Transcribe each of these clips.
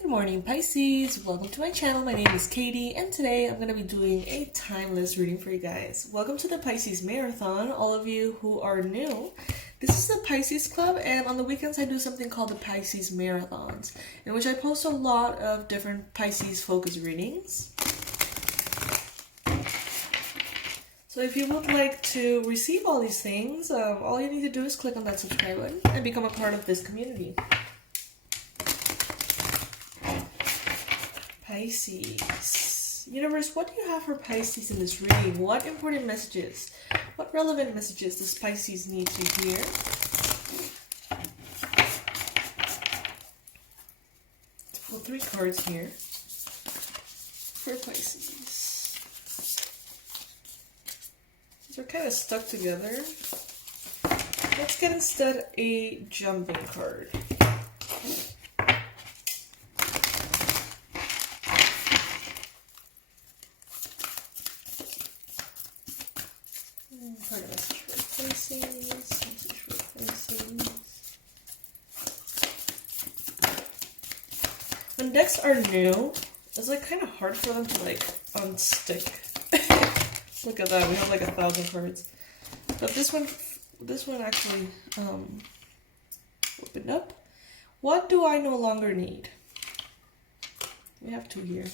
Good morning, Pisces. Welcome to my channel. My name is Katie, and today I'm going to be doing a timeless reading for you guys. Welcome to the Pisces Marathon, all of you who are new. This is the Pisces Club, and on the weekends I do something called the Pisces Marathons, in which I post a lot of different Pisces focus readings. So if you would like to receive all these things, all you need to do is click on that subscribe button and become a part of this community. Pisces. Universe, what do you have for Pisces in this reading? What important messages, what relevant messages does Pisces need to hear? Let's pull 3 cards here for Pisces. These are kind of stuck together. Let's get instead a jumping card. Part of message for Pisces, message for Pisces. When decks are new, it's like kind of hard for them to like unstick. Look at that, we have like 1,000 cards. But this one actually opened up. What do I no longer need? We have 2 here.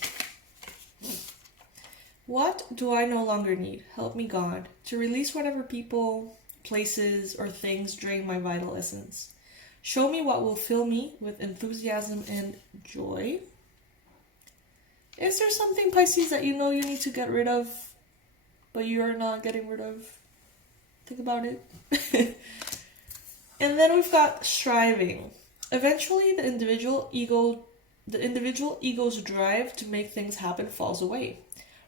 What do I no longer need? Help me, God, to release whatever people, places, or things drain my vital essence. Show me what will fill me with enthusiasm and joy. Is there something, Pisces, that you know you need to get rid of, but you are not getting rid of? Think about it. And then we've got striving. Eventually, the individual ego's drive to make things happen falls away.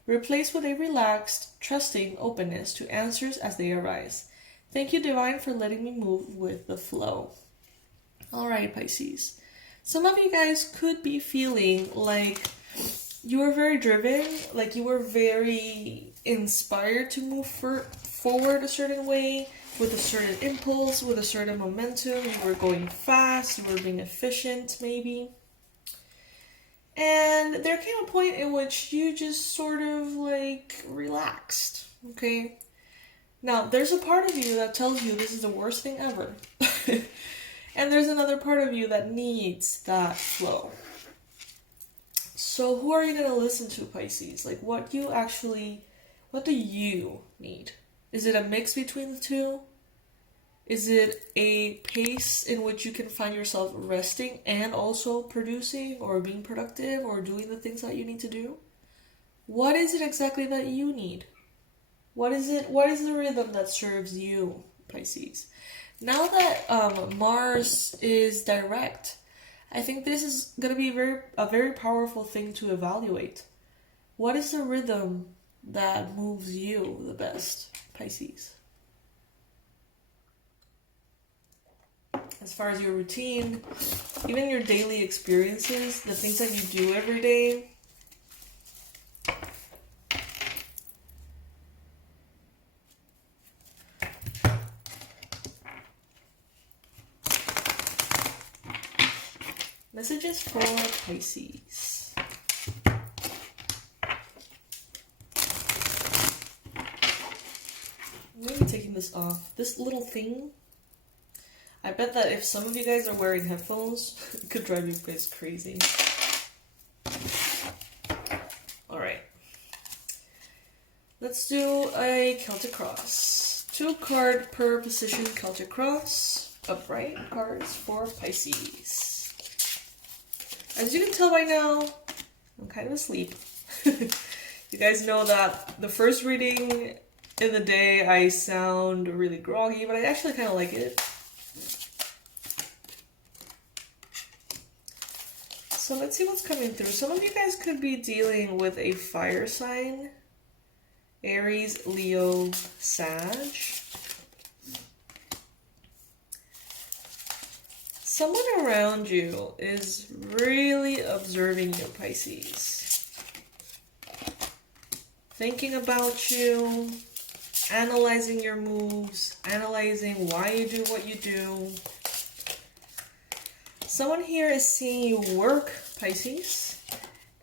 Replaced with a relaxed, trusting openness to answers as they arise. Thank you, Divine, for letting me move with the flow. Alright, Pisces. Some of you guys could be feeling like you were very driven, like you were very inspired to move forward a certain way, with a certain impulse, with a certain momentum. You were going fast, you were being efficient, maybe. And there came a point in which you just sort of like relaxed, okay? Now, there's a part of you that tells you this is the worst thing ever. And there's another part of you that needs that flow. So who are you going to listen to, Pisces? Like what do you need? Is it a mix between the two? Is it a pace in which you can find yourself resting and also producing or being productive or doing the things that you need to do? What is it exactly that you need? What is the rhythm that serves you, Pisces? Now that Mars is direct, I think this is going to be a very powerful thing to evaluate. What is the rhythm that moves you the best, Pisces? As far as your routine, even your daily experiences, the things that you do every day. Messages for Pisces. I'm going to be taking this off. This little thing, I bet that if some of you guys are wearing headphones, it could drive you guys crazy. Alright. Let's do a Celtic Cross. 2 card per position Celtic Cross. Upright cards for Pisces. As you can tell by now, I'm kind of asleep. You guys know that the first reading in the day I sound really groggy, but I actually kind of like it. So let's see what's coming through. Some of you guys could be dealing with a fire sign. Aries, Leo, Sag. Someone around you is really observing you, Pisces. Thinking about you, analyzing your moves, analyzing why you do what you do. Someone here is seeing you work, Pisces,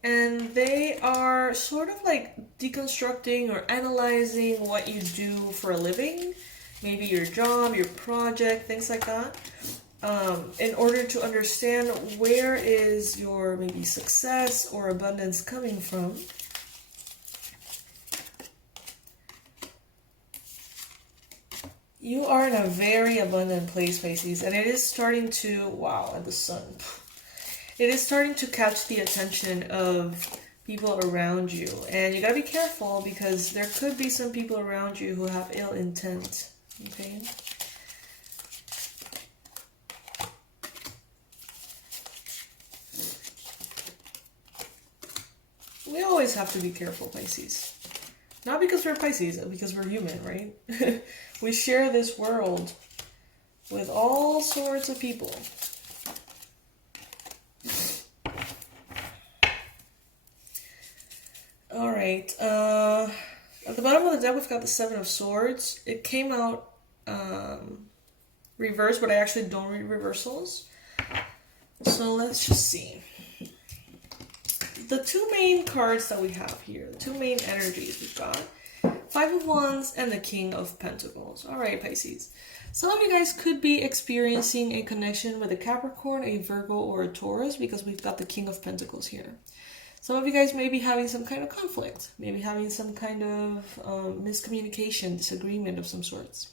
and they are sort of like deconstructing or analyzing what you do for a living, maybe your job, your project, things like that, in order to understand where is your maybe success or abundance coming from. You are in a very abundant place, Pisces, and it is starting to, wow, at the sun. It is starting to catch the attention of people around you. And you gotta be careful because there could be some people around you who have ill intent, okay? We always have to be careful, Pisces. Not because we're Pisces, but because we're human, right? We share this world with all sorts of people. All right. At the bottom of the deck, we've got the Seven of Swords. It came out reversed, but I actually don't read reversals. So let's just see. The two main cards that we have here, the two main energies we've got, Five of Wands and the King of Pentacles. All right, Pisces. Some of you guys could be experiencing a connection with a Capricorn, a Virgo, or a Taurus because we've got the King of Pentacles here. Some of you guys may be having some kind of conflict, maybe having some kind of miscommunication, disagreement of some sorts.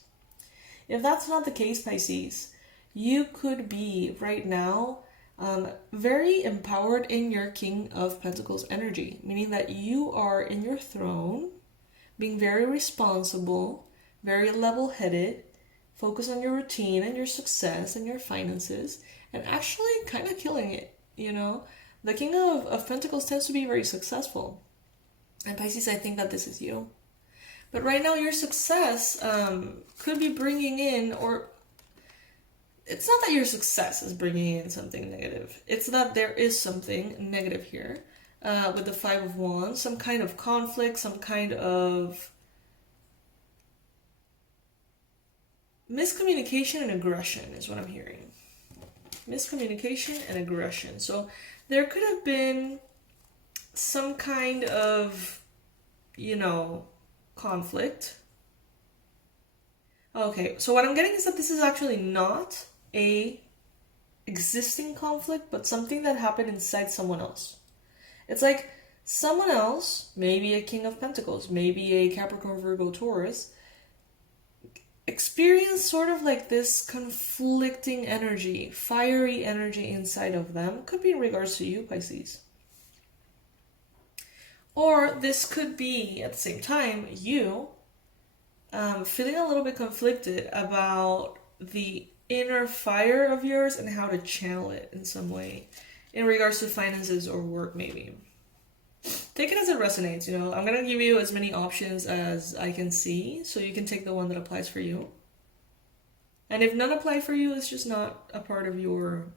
If that's not the case, Pisces, you could be right now very empowered in your King of Pentacles energy, meaning that you are in your throne, being very responsible, very level-headed, focus on your routine and your success and your finances, and actually kind of killing it, you know? The King of Pentacles tends to be very successful. And Pisces, I think that this is you. But right now, your success could be bringing in, or it's not that your success is bringing in something negative. It's that there is something negative here with the Five of Wands, some kind of conflict, some kind of miscommunication and aggression is what I'm hearing. Miscommunication and aggression. So there could have been some kind of, you know, conflict. Okay, so what I'm getting is that this is actually not a existing conflict, but something that happened inside someone else. It's like someone else, maybe a King of Pentacles, maybe a Capricorn, Virgo, Taurus, experienced sort of like this conflicting energy, fiery energy inside of them. Could be in regards to you, Pisces. Or this could be, at the same time, you feeling a little bit conflicted about the inner fire of yours and how to channel it in some way in regards to finances or work, maybe. Take it as it resonates, you know. I'm going to give you as many options as I can see, so you can take the one that applies for you. And if none apply for you, it's just not a part of your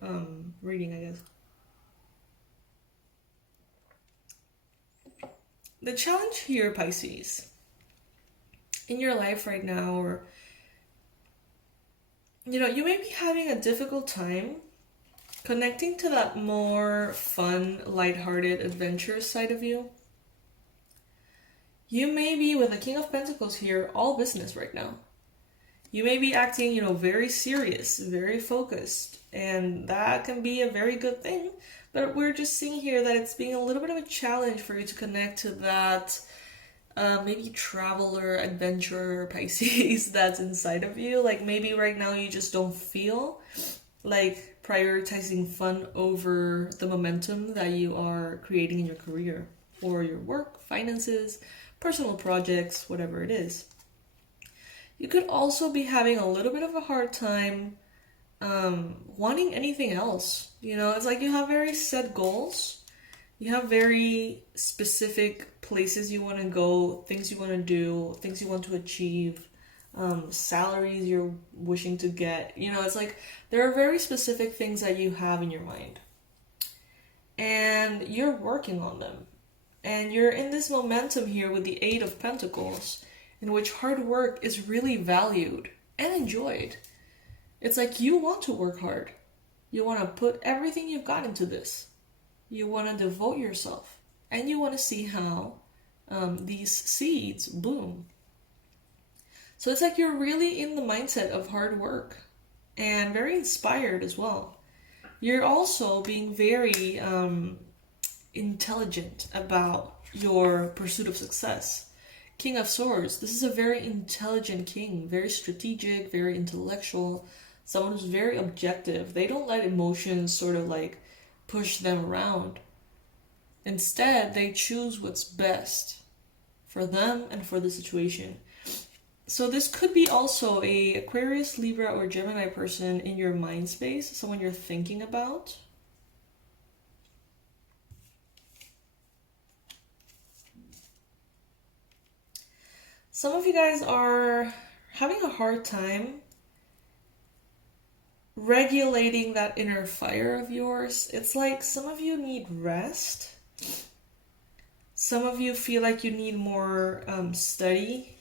reading, I guess. The challenge here, Pisces, in your life right now, or, you know, you may be having a difficult time connecting to that more fun, lighthearted, adventurous side of you. You may be, with the King of Pentacles here, all business right now. You may be acting, you know, very serious, very focused, and that can be a very good thing. But we're just seeing here that it's being a little bit of a challenge for you to connect to that maybe traveler, adventurer, Pisces that's inside of you. Like maybe right now you just don't feel like prioritizing fun over the momentum that you are creating in your career or your work, finances, personal projects, whatever it is. You could also be having a little bit of a hard time wanting anything else. You know, it's like you have very set goals. You have very specific places you want to go, things you want to do, things you want to achieve, salaries you're wishing to get. You know, it's like there are very specific things that you have in your mind. And you're working on them. And you're in this momentum here with the Eight of Pentacles, in which hard work is really valued and enjoyed. It's like you want to work hard. You want to put everything you've got into this. You want to devote yourself. And you want to see how these seeds bloom. So it's like you're really in the mindset of hard work and very inspired as well. You're also being very intelligent about your pursuit of success. King of Swords, this is a very intelligent king, very strategic, very intellectual, someone who's very objective. They don't let emotions sort of like push them around. Instead, they choose what's best for them and for the situation. So this could be also a Aquarius, Libra, or Gemini person in your mind space, someone you're thinking about. Some of you guys are having a hard time regulating that inner fire of yours. It's like some of you need rest. Some of you feel like you need more study.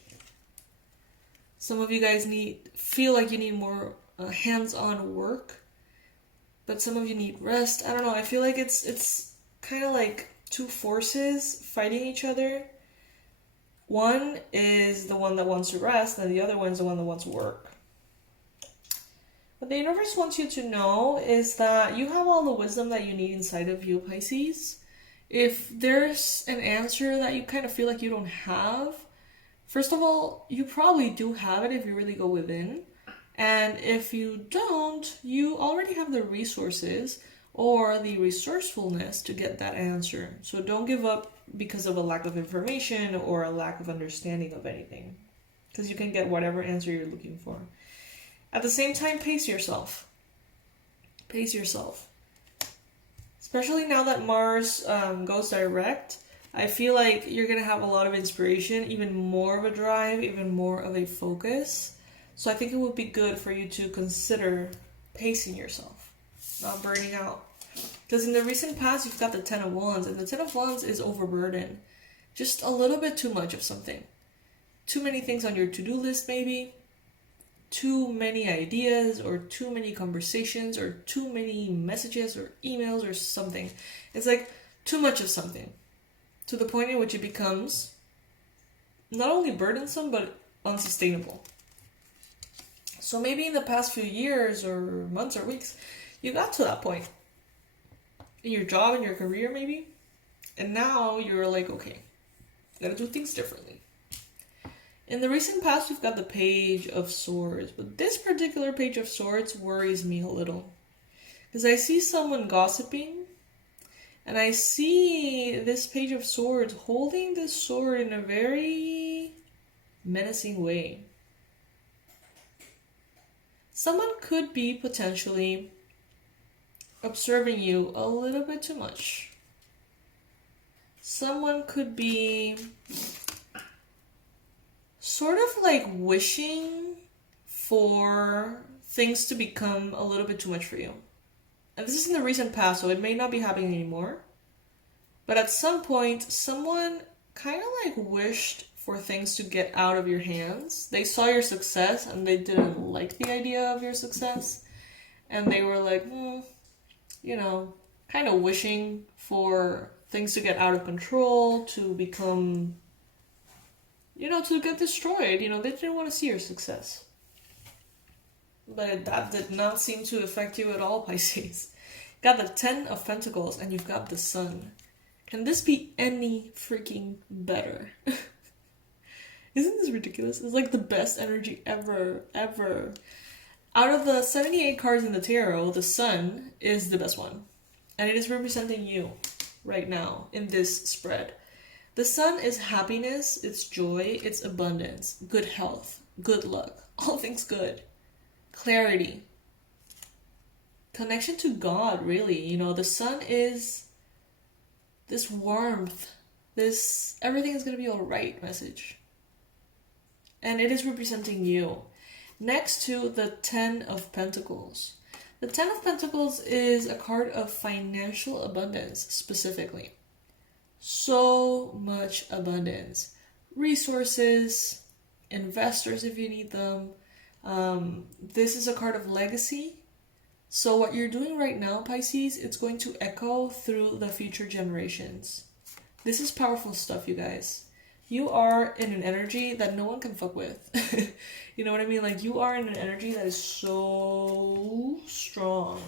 Some of you guys feel like you need more hands-on work. But some of you need rest. I don't know. I feel like it's kind of like two forces fighting each other. One is the one that wants to rest, and the other one is the one that wants to work. What the universe wants you to know is that you have all the wisdom that you need inside of you, Pisces. If there's an answer that you kind of feel like you don't have, first of all, you probably do have it if you really go within. And if you don't, you already have the resources or the resourcefulness to get that answer. So don't give up because of a lack of information or a lack of understanding of anything, because you can get whatever answer you're looking for. At the same time, pace yourself. Pace yourself. Especially now that Mars goes direct, I feel like you're going to have a lot of inspiration, even more of a drive, even more of a focus. So I think it would be good for you to consider pacing yourself, not burning out. Because in the recent past, you've got the Ten of Wands, and the Ten of Wands is overburdened. Just a little bit too much of something. Too many things on your to-do list, maybe. Too many ideas, or too many conversations, or too many messages, or emails, or something. It's like too much of something. To the point in which it becomes not only burdensome, but unsustainable. So maybe in the past few years, or months, or weeks, you got to that point. In your job, in your career, maybe. And now you're like, okay, gotta do things differently. In the recent past, we've got the Page of Swords. But this particular Page of Swords worries me a little. Because I see someone gossiping. And I see this Page of Swords holding this sword in a very menacing way. Someone could be potentially observing you a little bit too much. Someone could be sort of like wishing for things to become a little bit too much for you. And this is in the recent past, so it may not be happening anymore. But at some point, someone kind of like wished for things to get out of your hands. They saw your success and they didn't like the idea of your success. And they were like, kind of wishing for things to get out of control, to become, to get destroyed. They didn't want to see your success. But that did not seem to affect you at all, Pisces. Got the Ten of Pentacles and you've got the Sun. Can this be any freaking better? Isn't this ridiculous? It's like the best energy ever, ever. Out of the 78 cards in the tarot, the Sun is the best one. And it is representing you right now in this spread. The Sun is happiness, it's joy, it's abundance, good health, good luck, all things good, clarity, connection to God, really. The Sun is this warmth, this everything is going to be alright message. And it is representing you. Next to the Ten of Pentacles. The Ten of Pentacles is a card of financial abundance, specifically. So much abundance. Resources, investors if you need them. This is a card of legacy. So what you're doing right now, Pisces, it's going to echo through the future generations. This is powerful stuff, you guys. You are in an energy that no one can fuck with. You know what I mean? Like, you are in an energy that is so strong.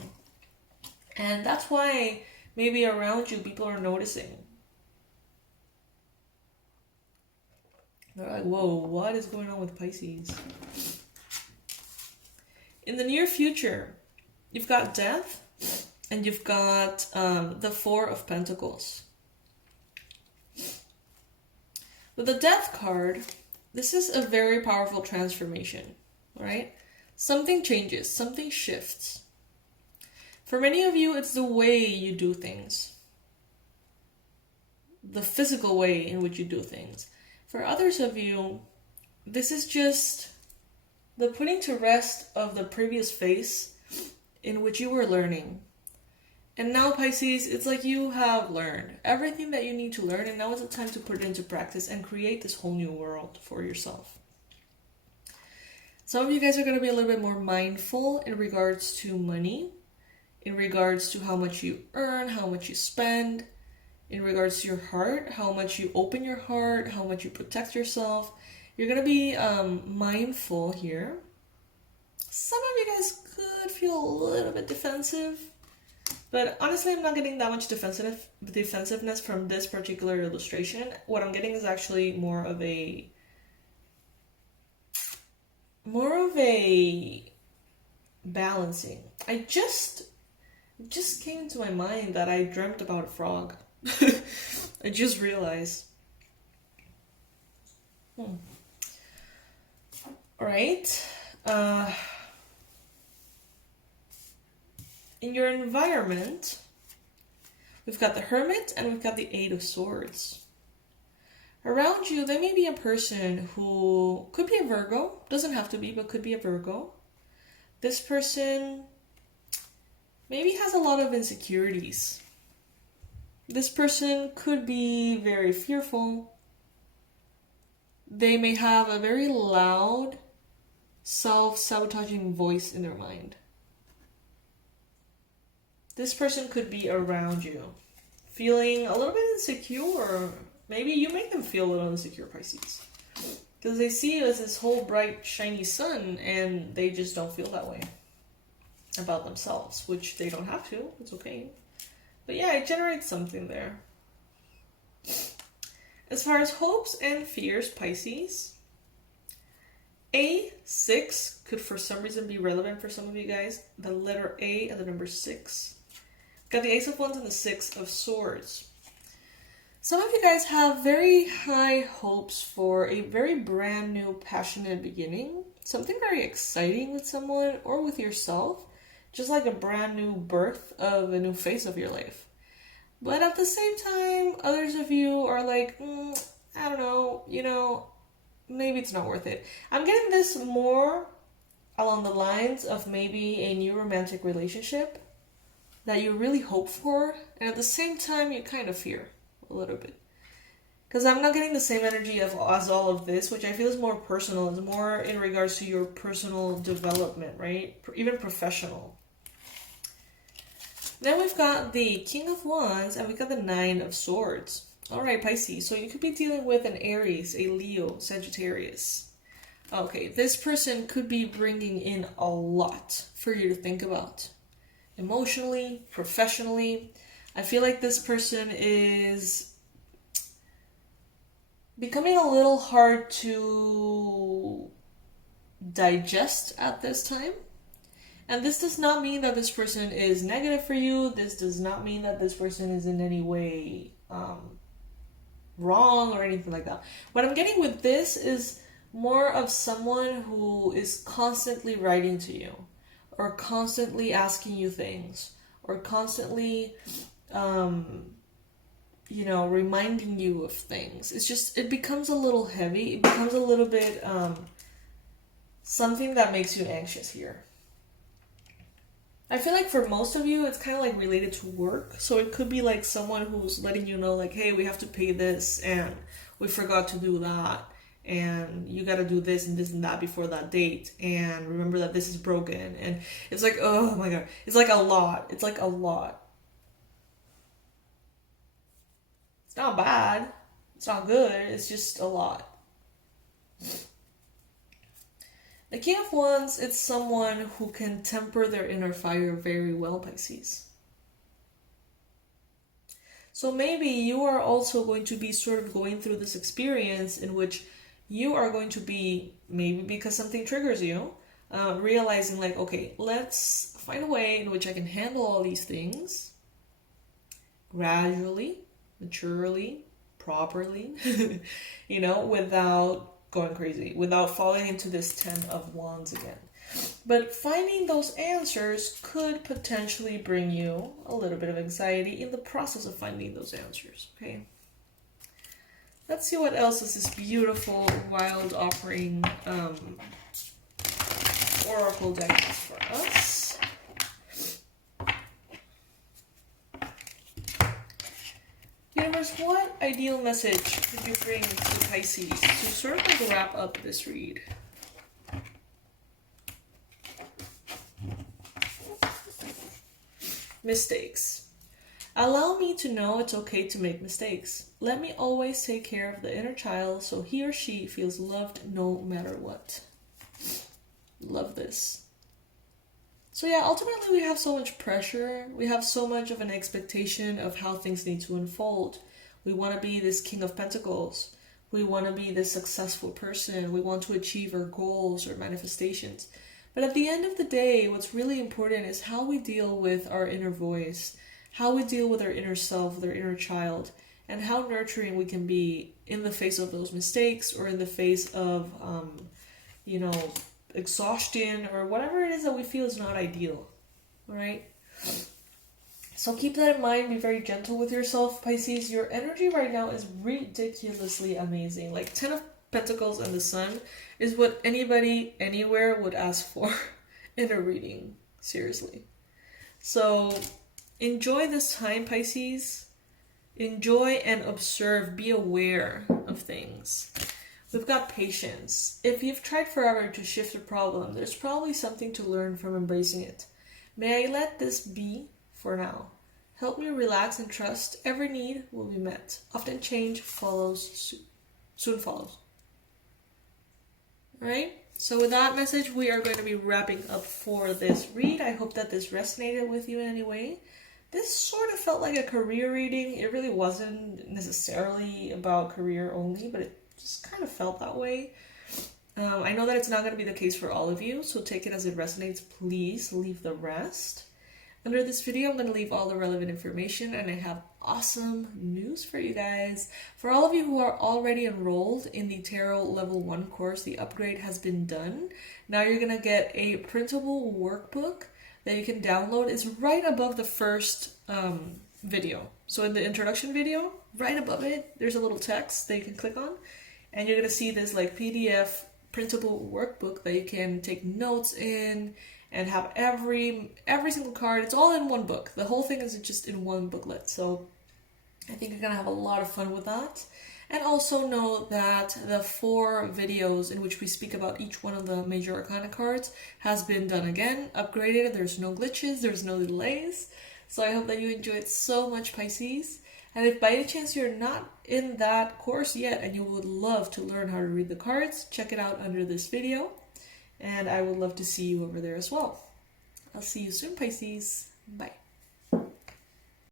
And that's why maybe around you people are noticing. They're like, whoa, what is going on with Pisces? In the near future, you've got death and you've got the Four of Pentacles. With the Death card, this is a very powerful transformation, right? Something changes, something shifts. For many of you, it's the way you do things. The physical way in which you do things. For others of you, this is just the putting to rest of the previous phase in which you were learning. And now, Pisces, it's like you have learned everything that you need to learn, and now is the time to put it into practice and create this whole new world for yourself. Some of you guys are going to be a little bit more mindful in regards to money, in regards to how much you earn, how much you spend, in regards to your heart, how much you open your heart, how much you protect yourself. You're going to be mindful here. Some of you guys could feel a little bit defensive. But honestly, I'm not getting that much defensiveness from this particular illustration. What I'm getting is actually more of a balancing. It just came into my mind that I dreamt about a frog. I just realized. Alright. In your environment, we've got the Hermit and we've got the Eight of Swords. Around you, there may be a person who could be a Virgo, doesn't have to be, but could be a Virgo. This person maybe has a lot of insecurities. This person could be very fearful. They may have a very loud, self-sabotaging voice in their mind. This person could be around you, feeling a little bit insecure, or maybe you make them feel a little insecure, Pisces. Because they see you as this whole bright, shiny sun, and they just don't feel that way about themselves, which they don't have to. It's okay. But yeah, it generates something there. As far as hopes and fears, Pisces, A6 could for some reason be relevant for some of you guys. The letter A and the number 6. Got the Ace of Wands and the Six of Swords. Some of you guys have very high hopes for a very brand new, passionate beginning. Something very exciting with someone or with yourself. Just like a brand new birth of a new phase of your life. But at the same time, others of you are like, I don't know, maybe it's not worth it. I'm getting this more along the lines of maybe a new romantic relationship that you really hope for, and at the same time you kind of fear a little bit. Because I'm not getting the same energy as all of this, which I feel is more personal. It's more in regards to your personal development, right? Even professional. Then we've got the King of Wands, and we've got the Nine of Swords. Alright, Pisces, so you could be dealing with an Aries, a Leo, Sagittarius. Okay, this person could be bringing in a lot for you to think about. Emotionally, professionally. I feel like this person is becoming a little hard to digest at this time. And this does not mean that this person is negative for you. This does not mean that this person is in any way wrong or anything like that. What I'm getting with this is more of someone who is constantly writing to you, or constantly asking you things, or constantly, reminding you of things. It's just, it becomes a little heavy. It becomes a little bit something that makes you anxious here. I feel like for most of you, it's kind of like related to work. So it could be like someone who's letting you know, like, hey, we have to pay this and we forgot to do that. and you got to do this and this and that before that date, and remember that this is broken, and it's like, oh my god, it's like a lot. It's like a lot. It's not bad, it's not good, it's just a lot. The King of Wands, it's someone who can temper their inner fire very well, Pisces. So maybe you are also going to be sort of going through this experience in which you are going to be, maybe because something triggers you, realizing like, okay, let's find a way in which I can handle all these things gradually, maturely, properly, you know, without going crazy, without falling into this 10 of Wands again. But finding those answers could potentially bring you a little bit of anxiety in the process of finding those answers, okay? Let's see what else is this beautiful Wild Offering Oracle deck has for us. Universe, what ideal message could you bring to Pisces to sort of like wrap up this read? Mistakes. Allow me to know it's okay to make mistakes. Let me always take care of the inner child so he or she feels loved no matter what. Love this. So yeah, ultimately we have so much pressure. We have so much of an expectation of how things need to unfold. We want to be this King of Pentacles. We want to be this successful person. We want to achieve our goals or manifestations. But at the end of the day, what's really important is how we deal with our inner voice, how we deal with our inner self, with our inner child, and how nurturing we can be in the face of those mistakes or in the face of, exhaustion or whatever it is that we feel is not ideal, all right? So keep that in mind. Be very gentle with yourself, Pisces. Your energy right now is ridiculously amazing. Like 10 of Pentacles and the Sun is what anybody anywhere would ask for in a reading, seriously. So enjoy this time, Pisces. Enjoy and observe. Be aware of things. We've got patience. If you've tried forever to shift a problem, there's probably something to learn from embracing it. May I let this be for now? Help me relax and trust every need will be met. Often change follows soon follows. Alright? So with that message, we are going to be wrapping up for this read. I hope that this resonated with you in any way. This sort of felt like a career reading. It really wasn't necessarily about career only, but it just kind of felt that way. I know that it's not going to be the case for all of you, so take it as it resonates. Please leave the rest. Under this video, I'm going to leave all the relevant information, and I have awesome news for you guys. For all of you who are already enrolled in the Tarot Level 1 course, the upgrade has been done. Now you're going to get a printable workbook that you can download. It's right above the first video. So in the introduction video, right above it, there's a little text that you can click on, and you're going to see this like PDF printable workbook that you can take notes in and have every single card. It's all in one book. The whole thing is just in one booklet. So I think you're going to have a lot of fun with that. And also know that the 4 videos in which we speak about each one of the major arcana cards has been done again, upgraded. There's no glitches, there's no delays. So I hope that you enjoyed so much, Pisces. And if by any chance you're not in that course yet and you would love to learn how to read the cards, check it out under this video. And I would love to see you over there as well. I'll see you soon, Pisces. Bye.